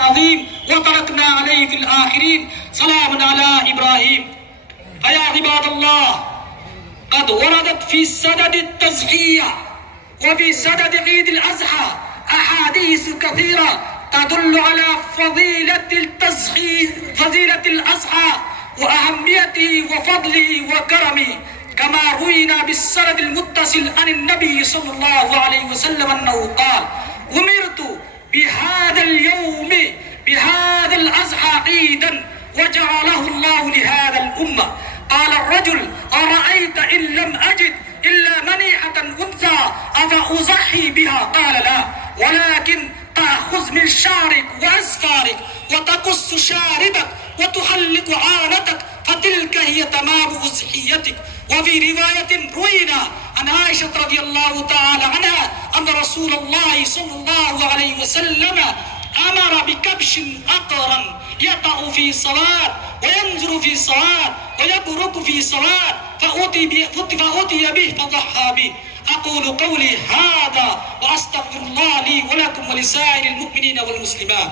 عظيم وتركنا عليه في الآخرين سلام على إبراهيم. فيا عباد الله، قد وردت في سدد التزكية وفي سدد عيد الأضحى أحاديث كثيرة تدل على فضيلة الأضحى وأهميته وفضله وكرمه، كما روينا بالسند المتصل عن النبي صلى الله عليه وسلم أنه قال: أمرت بهذا اليوم بهذا الأضحى عيدا وجعله الله لهذا الأمة. قال الرجل: أرأيت إن لم أجد إلا منيحة أنثى أفأضحي بها؟ قال: لا، ولكن تأخذ من شعرك وأظفارك وتقص شاربك وتحلق عانتك، فتلك هي تمام أضحيتك. وفي رواية روينا عن عائشة رضي الله تعالى عنها أن رسول الله صلى الله عليه وسلم أمر بكبش أقرا يقع في صلاة وينظر في صلاة ويبرك في صلاة، فأتي به فضحى به. أقول قولي هذا وأستغفر الله لي ولكم ولسائر المؤمنين والمسلمات.